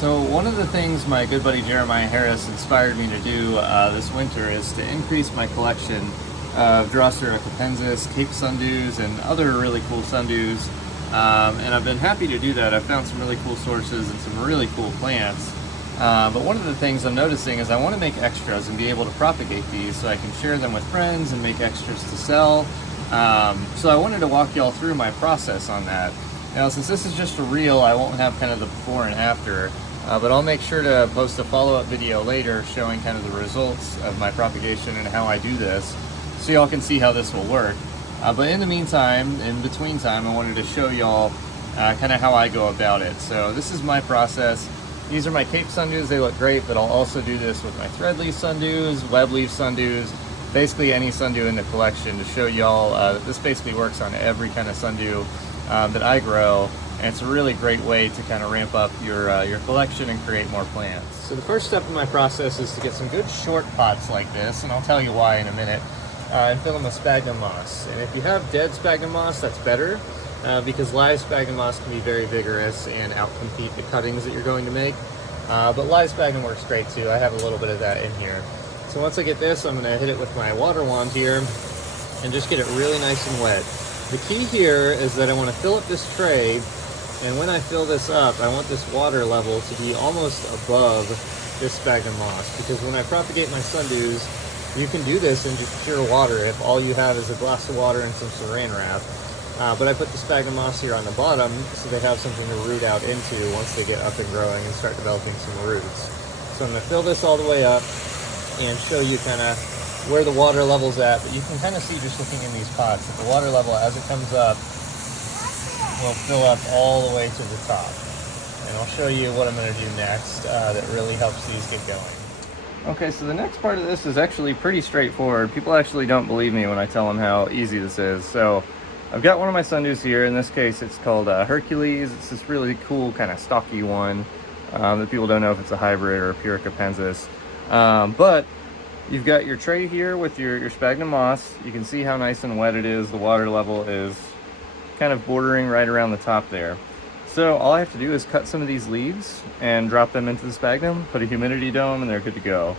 So one of the things my good buddy Jeremiah Harris inspired me to do this winter is to increase my collection of Drosera capensis, Cape sundews, and other really cool sundews. And I've been happy to do that. I've found some really cool sources and some really cool plants. But one of the things I'm noticing is I want to make extras and be able to propagate these so I can share them with friends and make extras to sell. So I wanted to walk y'all through my process on that. Now, since this is just a reel, I won't have kind of the before and after, but I'll make sure to post a follow-up video later showing kind of the results of my propagation and how I do this, so y'all can see how this will work. But in the meantime, in between time, I wanted to show y'all kind of how I go about it. So this is my process. These are my Cape sundews. They look great, but I'll also do this with my threadleaf sundews, web leaf sundews, basically any sundew in the collection, to show y'all that this basically works on every kind of sundew that I grow, and it's a really great way to kind of ramp up your collection and create more plants. So the first step in my process is to get some good short pots like this, and I'll tell you why in a minute, and fill them with sphagnum moss. And if you have dead sphagnum moss, that's better, because live sphagnum moss can be very vigorous and outcompete the cuttings that you're going to make. But live sphagnum works great too. I have a little bit of that in here. So once I get this, I'm going to hit it with my water wand here and just get it really nice and wet. The key here is that I want to fill up this tray, and when I fill this up, I want this water level to be almost above this sphagnum moss, because when I propagate my sundews, you can do this in just pure water if all you have is a glass of water and some saran wrap. But I put the sphagnum moss here on the bottom so they have something to root out into once they get up and growing and start developing some roots. So I'm going to fill this all the way up and show you kind of where the water level's at, but you can kind of see just looking in these pots that the water level as it comes up will fill up all the way to the top. And I'll show you what I'm going to do next that really helps these get going. Okay, so the next part of this is actually pretty straightforward. People actually don't believe me when I tell them how easy this is. So I've got one of my sundews here. In this case, it's called Hercules. It's this really cool kind of stocky one that people don't know if it's a hybrid or a pure capensis. But you've got your tray here with your sphagnum moss. You can see how nice and wet it is. The water level is kind of bordering right around the top there. So all I have to do is cut some of these leaves and drop them into the sphagnum, put a humidity dome, and they're good to go.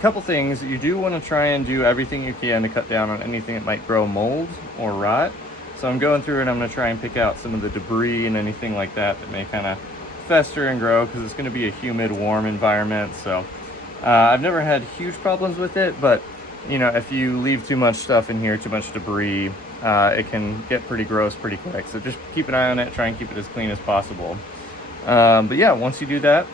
Couple things, you do want to try and do everything you can to cut down on anything that might grow mold or rot. So I'm going through and I'm going to try and pick out some of the debris and anything like that that may kind of fester and grow, because it's going to be a humid, warm environment. So I've never had huge problems with it, but you know, if you leave too much stuff in here, too much debris, it can get pretty gross pretty quick. So just keep an eye on it, try and keep it as clean as possible. But yeah, once you do that,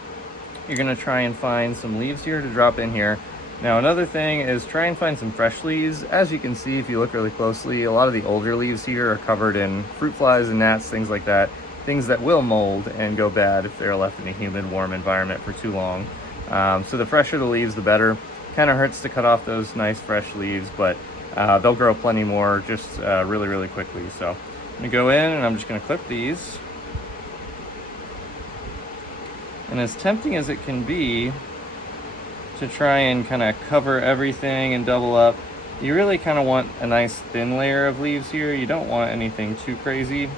you're going to try and find some leaves here to drop in here. Now another thing is try and find some fresh leaves. As you can see, if you look really closely, a lot of the older leaves here are covered in fruit flies and gnats, things like that. Things that will mold and go bad if they're left in a humid, warm environment for too long. So the fresher the leaves, the better. Kind of hurts to cut off those nice fresh leaves, but they'll grow plenty more just really, really quickly. So I'm going to go in and I'm just going to clip these. And as tempting as it can be to try and kind of cover everything and double up, you really kind of want a nice thin layer of leaves here. You don't want anything too crazy,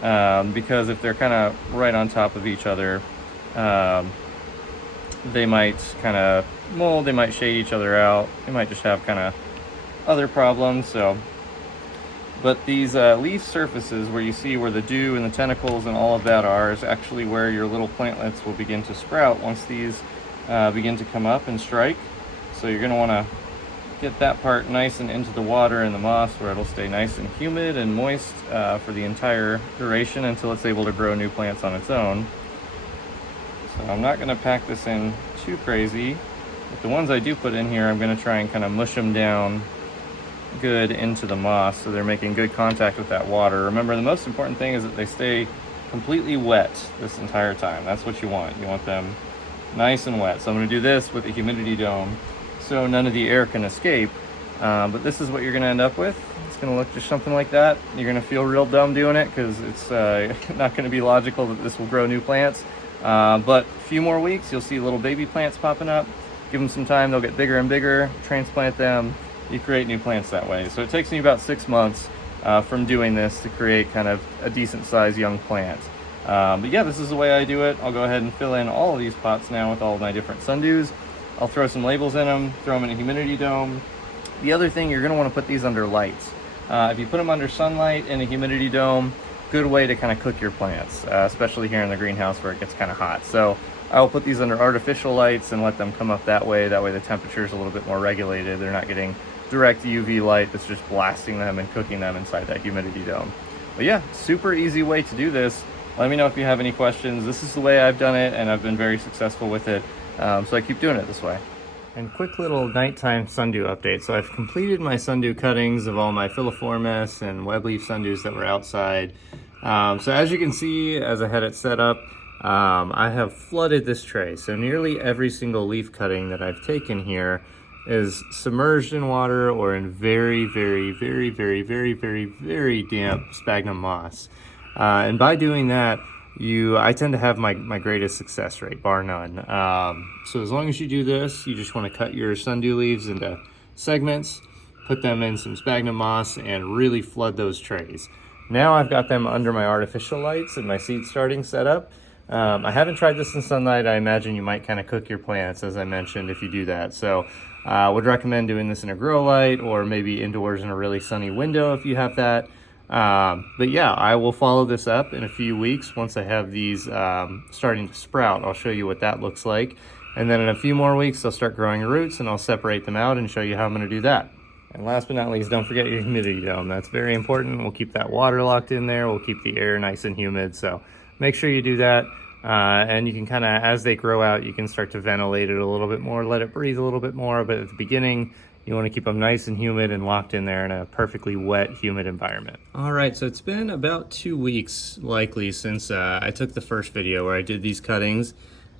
because if they're kind of right on top of each other, they might kind of mold, they might shade each other out, they might just have kind of other problems. So, but these leaf surfaces where you see where the dew and the tentacles and all of that are is actually where your little plantlets will begin to sprout once these begin to come up and strike. So you're going to want to get that part nice and into the water and the moss, where it'll stay nice and humid and moist for the entire duration until it's able to grow new plants on its own. So I'm not going to pack this in too crazy, but the ones I do put in here, I'm going to try and kind of mush them down good into the moss so they're making good contact with that water. Remember, the most important thing is that they stay completely wet this entire time. That's what you want. You want them nice and wet. So I'm going to do this with a humidity dome so none of the air can escape. But this is what you're going to end up with. It's going to look just something like that. You're going to feel real dumb doing it because it's not going to be logical that this will grow new plants. But a few more weeks, you'll see little baby plants popping up. Give them some time, they'll get bigger and bigger, transplant them, you create new plants that way. So it takes me about 6 months from doing this to create kind of a decent sized young plant. But yeah, this is the way I do it. I'll go ahead and fill in all of these pots now with all of my different sundews. I'll throw some labels in them, throw them in a humidity dome. The other thing, you're going to want to put these under lights. If you put them under sunlight in a humidity dome, good way to kind of cook your plants, especially here in the greenhouse where it gets kind of hot. So I'll put these under artificial lights and let them come up that way. That way the temperature is a little bit more regulated. They're not getting direct UV light that's just blasting them and cooking them inside that humidity dome. But yeah, super easy way to do this. Let me know if you have any questions. This is the way I've done it, and I've been very successful with it. So I keep doing it this way. And quick little nighttime sundew update. So I've completed my sundew cuttings of all my filiformis and web leaf sundews that were outside. So as you can see, as I had it set up, I have flooded this tray. So nearly every single leaf cutting that I've taken here is submerged in water or in very, very, very, very, very, very, very damp sphagnum moss. And by doing that, I tend to have my greatest success rate, bar none. So as long as you do this, you just want to cut your sundew leaves into segments, put them in some sphagnum moss, and really flood those trays. Now I've got them under my artificial lights and my seed starting setup. I haven't tried this in sunlight. I imagine you might kind of cook your plants, as I mentioned, if you do that. So I would recommend doing this in a grow light or maybe indoors in a really sunny window if you have that. But yeah, I will follow this up in a few weeks. Once I have these starting to sprout, I'll show you what that looks like. And then in a few more weeks, they'll start growing roots and I'll separate them out and show you how I'm going to do that. And last but not least, don't forget your humidity dome. That's very important. We'll keep that water locked in there. We'll keep the air nice and humid. So make sure you do that. And you can kind of, as they grow out, you can start to ventilate it a little bit more, let it breathe a little bit more. But at the beginning, you want to keep them nice and humid and locked in there in a perfectly wet, humid environment. All right, so it's been about 2 weeks likely since I took the first video where I did these cuttings.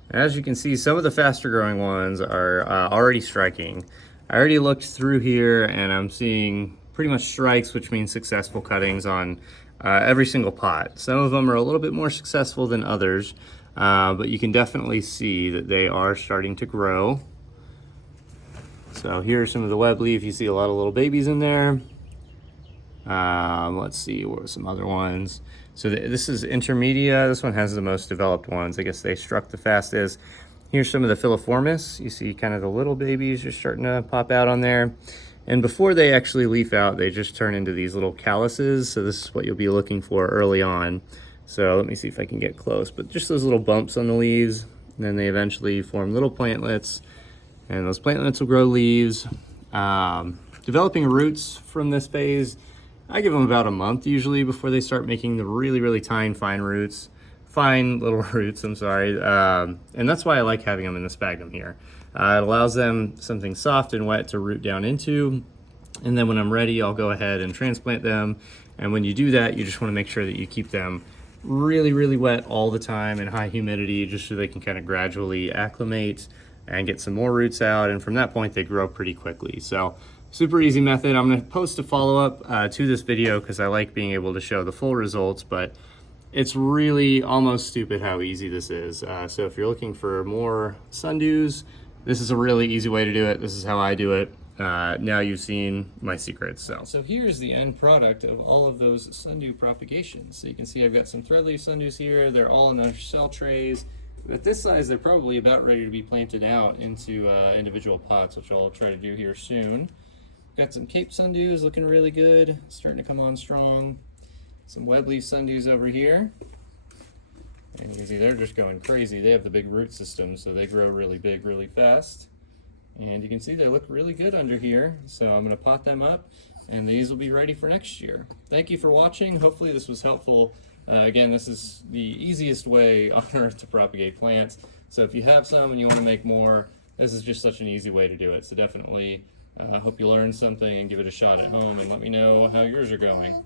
As you can see, some of the faster growing ones are already striking. I already looked through here and I'm seeing pretty much strikes, which means successful cuttings on every single pot. Some of them are a little bit more successful than others, but you can definitely see that they are starting to grow. So here's some of the web leaf. You see a lot of little babies in there. Let's see, what are some other ones? So this is intermedia. This one has the most developed ones. I guess they struck the fastest. Here's some of the filiformis. You see kind of the little babies just starting to pop out on there. And before they actually leaf out, they just turn into these little calluses. So this is what you'll be looking for early on. So let me see if I can get close, but just those little bumps on the leaves. And then they eventually form little plantlets. And those plantlets will grow leaves. Developing roots from this phase, I give them about a month usually before they start making the really, really fine little roots, I'm sorry. And that's why I like having them in the sphagnum here. It allows them something soft and wet to root down into. And then when I'm ready, I'll go ahead and transplant them. And when you do that, you just want to make sure that you keep them really, really wet all the time in high humidity, just so they can kind of gradually acclimate and get some more roots out, and from that point they grow pretty quickly. So super easy method. I'm going to post a follow-up to this video because I like being able to show the full results, but it's really almost stupid how easy this is. So if you're looking for more sundews, this is a really easy way to do it. This is how I do it. Now you've seen my secrets. So here's the end product of all of those sundew propagations. So you can see I've got some threadleaf sundews here. They're all in their cell trays. At this size, they're probably about ready to be planted out into individual pots, which I'll try to do here soon. Got some Cape sundews looking really good, starting to come on strong. Some web leaf sundews over here. And you can see they're just going crazy. They have the big root system, so they grow really big, really fast. And you can see they look really good under here. So I'm gonna pot them up and these will be ready for next year. Thank you for watching. Hopefully this was helpful. Again, this is the easiest way on earth to propagate plants. So if you have some and you want to make more, this is just such an easy way to do it. So definitely hope you learned something and give it a shot at home and let me know how yours are going.